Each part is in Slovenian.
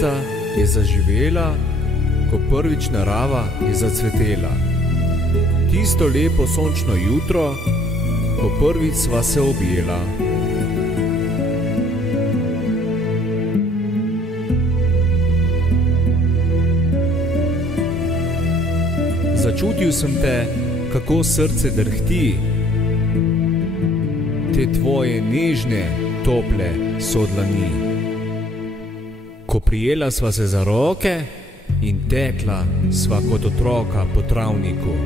pravljica je zaživela, ko prvič narava je zacvetela. Tisto lepo sončno jutro, ko prvič sva se objela. Začutil sem te, kako srce drhti, te tvoje nežne, tople so dlani. Ko prijela sva se za roke in tekla sva kot otroka po travniku.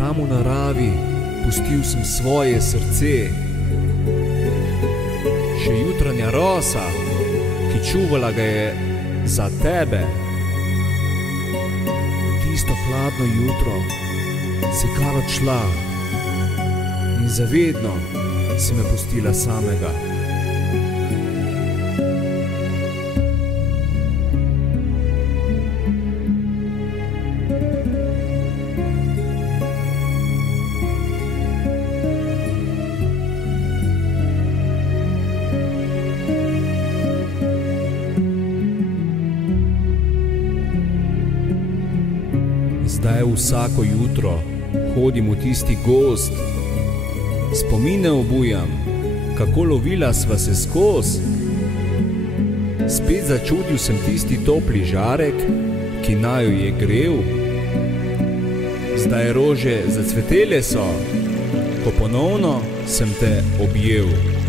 Tam v naravi pustil sem svoje srce, še jutranja rosa, ki čuvala ga je za tebe. Tisto hladno jutro si kar odšla in zavedno si me pustila samega. Zdaj vsako jutro hodim v tisti gozd, spomine obujam, kako lovila sva se skoz. Spet začutil sem tisti topli žarek, ki naju je grel. Zdaj rože zacvetele so, ko ponovno sem te objel.